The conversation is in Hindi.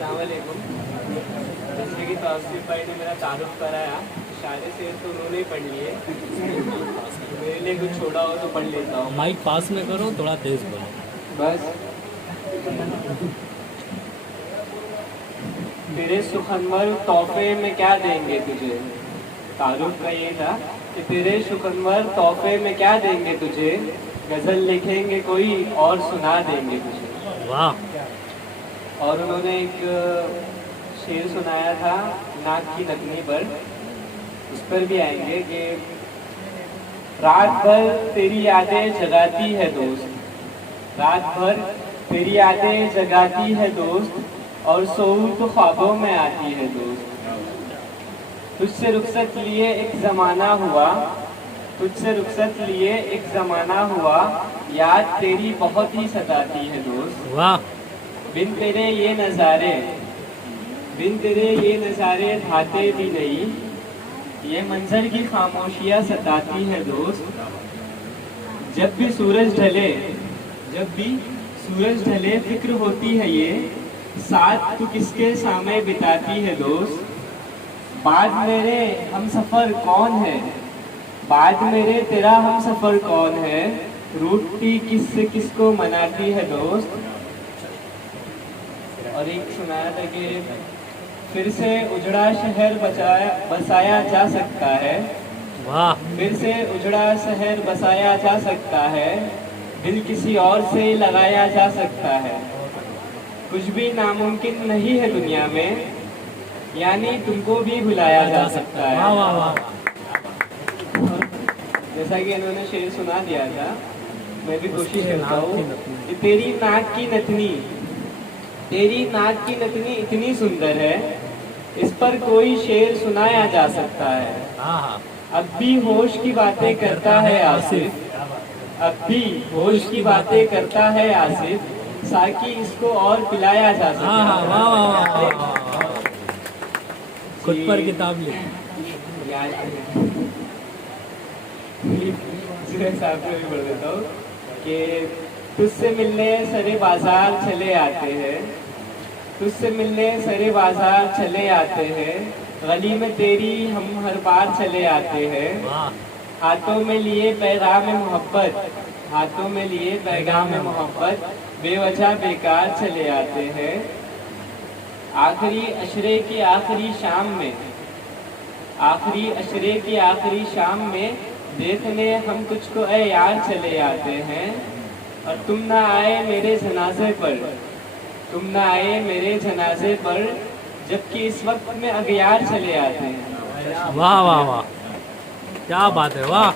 अस्सलामुअलैकुम। जैसे कि तौसीफ भाई ने मेरा तारुफ कराया, सारे शेर तो उन्होंने ही पढ़ लिए। मेरे लिए कुछ छोड़ा हो तो पढ़ लेता हूँ। माइक पास में करो, थोड़ा तेज बोलो। बस। तेरे सुखनवर तोहफे में क्या देंगे तुझे। तारुफ का ये था कि तेरे सुखनवर तोहफे में क्या देंगे तुझे, गजल लिखेंगे कोई और सुना देंगे तुझे। वाह। और उन्होंने एक शेर सुनाया था नाक की नथनी पर, उस पर भी आएंगे कि रात भर तेरी यादें जगाती है दोस्त, रात भर तेरी यादें जगाती है दोस्त, और सोऊं तो ख्वाबों में आती है दोस्त। तुझसे रुखसत लिए एक ज़माना हुआ, तुझसे रुखसत लिए एक ज़माना हुआ, याद तेरी बहुत ही सताती है दोस्त। वाह। बिन तेरे ये नज़ारे, बिन तेरे ये नज़ारे भाते भी नहीं, ये मंजर की खामोशियाँ सताती है दोस्त। जब भी सूरज ढले, जब भी सूरज ढले फिक्र होती है ये, साथ तू किसके सामने बिताती है दोस्त। बाद मेरे हम सफ़र कौन है, बाद मेरे तेरा हम सफ़र कौन है, रूठती किससे किसको मनाती है दोस्त। और एक सुनाया था कि फिर से उजड़ा शहर बसाया जा सकता है, वाह। फिर से उजड़ा शहर बसाया जा सकता है, दिल किसी और से लगाया जा सकता है। कुछ भी नामुमकिन नहीं है दुनिया में, यानी तुमको भी भुलाया जा सकता है। वाह वाह वाह। जैसा कि इन्होंने शेर सुना दिया था, मैं भी कोशिश करता हूँ कि तेरी नाक की नथनी, तेरी नाक की नथनी इतनी सुंदर है, इस पर कोई शेर सुनाया जा सकता है। हाँ। अब भी होश की बातें करता है आसिफ, अब भी होश की बातें करता है आसिफ, साकी इसको और पिलाया जा सकता है। हाँ। वाह वाह वाह। खुद पर किताब लिखी। साहब को भी पढ़ देता हूँ कि तुझसे मिलने सरे बाजार चले आते हैं, तुझसे मिलने सरे बाजार चले आते हैं, गली में तेरी हम हर बार चले आते हैं। हाथों में लिए पैगाम मोहब्बत, हाथों में लिए पैगाम मोहब्बत, बेवजह बेकार चले आते हैं। आखिरी अशरे की आखिरी शाम में, आखिरी अशरे की आखिरी शाम में, देखने हम तुझको ऐ यार चले आते हैं। और तुम ना आए मेरे जनाजे पर, तुम ना आए मेरे जनाजे पर, जबकि इस वक्त में अगियार चले आते हैं। वाह वाह वाह, क्या बात है। वाह।